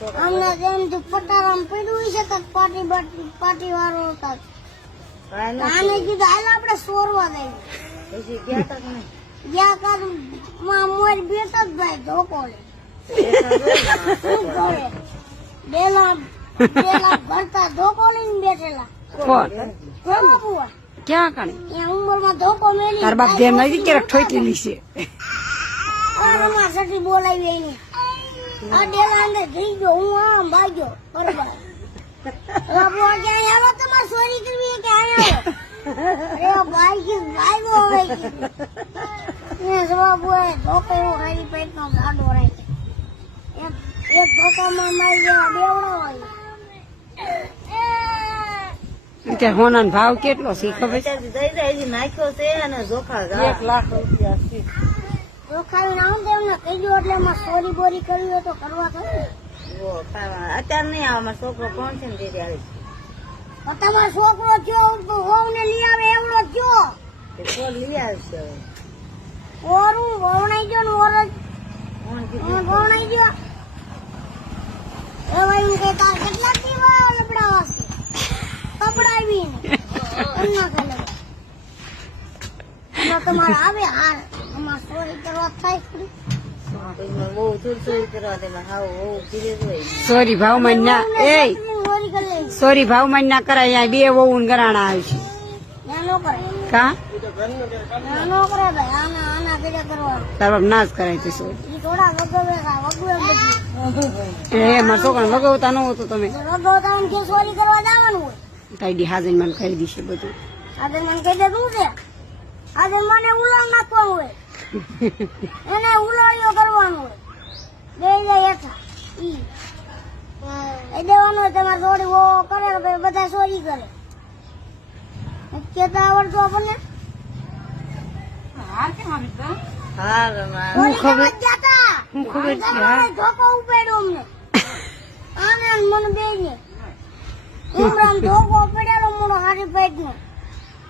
અમને જેમ પટારામાં પડ્યું છે તો પાટી વાળો હતા આને કીધું હાલ આપણે સોરવા દઈએ પછી ગયા તા કે નહીં? ગયા કર માં મોર બેઠા જ ભાઈ ધોકો લે શું કરે બેલા ભરતા ધોકો લઈને બેઠેલા કોણ કેવા બુઆ ક્યાં કણે એ ઉંમરમાં ધોકો મેલી તાર બાપ ધ્યાન નથી ક્યારેક ઠોકેલી છે આમાં સટી બોલાવી એની આ ડેલા અંદર જઈ ગયો હું આમ ભાગ્યો બરોબર બાબુઆ ક્યાં આવો તમારે ચોરી કરવી કે આયા અરે ભાઈ કે ભાઈ હવે ને બાબુએ ધોકો એવો ખાલી પેટનો ગાડો રાખ્યો એક ધોકામાં મારી જેવા બેવડો હોય કે હોના ભાવ કેટલો છે ખબર છે? અત્યારથી દઈ દે, હજી નાખ્યો છે અને જોખા ઘા. 1 લાખ રૂપિયા છે. ધોખાવીને આવું તો એમને કહી દો એટલે એમાં ચોરી બોરી કરવી હોય તો કરવા થાય ને ઓ, અત્યારે નહીં આવે, મારો છોકરો કોણ છે ને દીદી આવી પણ તમારો છોકરો થયો તો વહુ ને લઈ આવે એવડો થયો તે કોલ લઈ આવશે હવે. ઓરું વવણાઈ ગયો ને ઓર કોણ કીધું? વવણાઈ ગયો હવે એમ કે તાર કેટલા દીવા લબડાવા છે કપડાવીને એમના ખાલે તમારે આવે હાર અમાર ચોરી કરવા થાય ખરી પછી મને બહુ ચોરી કરવા દે, મારે હાવ બહુ સિરિયસ હોય. સોરી ભાવમાં ના એ ચોરી કરી લે સોરી ભાવમાં ના કરાય અહીંયા 2 વહુ ને ગરાણા આવે છે ત્યાં નો કરે કા ત્યાં નો કરે ભાઈ આના આના ભેગા કરવાનું તાર બાપ ના જ કરાય તો સોરી ઈ થોડા વગવે બધું એ મારા છોકરાને વગવતા ન હોતું તમે વગવતા કે ચોરી કરવા જવાનું હોય કાયદી હાજર મને કહી દીશે બધું આજે મને કહી દે શું છે આજે મને ઉલાળ નાખવાનું હોય એને ઉલાળીઓ કરવાનું હોય બે જાય હેઠા ઈ એ દેવાનું હોય તમારે થોડી વો કરે તો પછી બધા ચોરી કરે કેતા આવડતું આપણને હા, ચોરી કરવા જ જાતા હું ખબર છે તમારે ધોકો ઉપાડ્યો અમને આને અને મને બે ને ઉમરામ ધોકો પડેલો મોડો હારી પેટ નો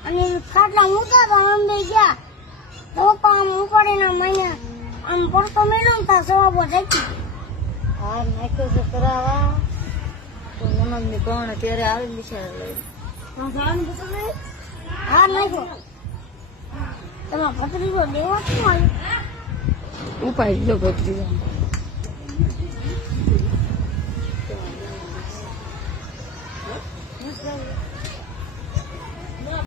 અને ખાટલા મૂક્યા તો આમ બે ગયા ધોકો આમ ઉપાડીને મને આમ પડતો મેળ્યો ને તાર સવાબો થઈ હાર નાખ્યો છે કરાવવા તો નનદની કોણ ત્યારે આવી બિચારા લઈ. હાર નાખ્યો તમારો ભત્રીજો દેવા શું આવ્યો ઉપાય જો ભત્રીજા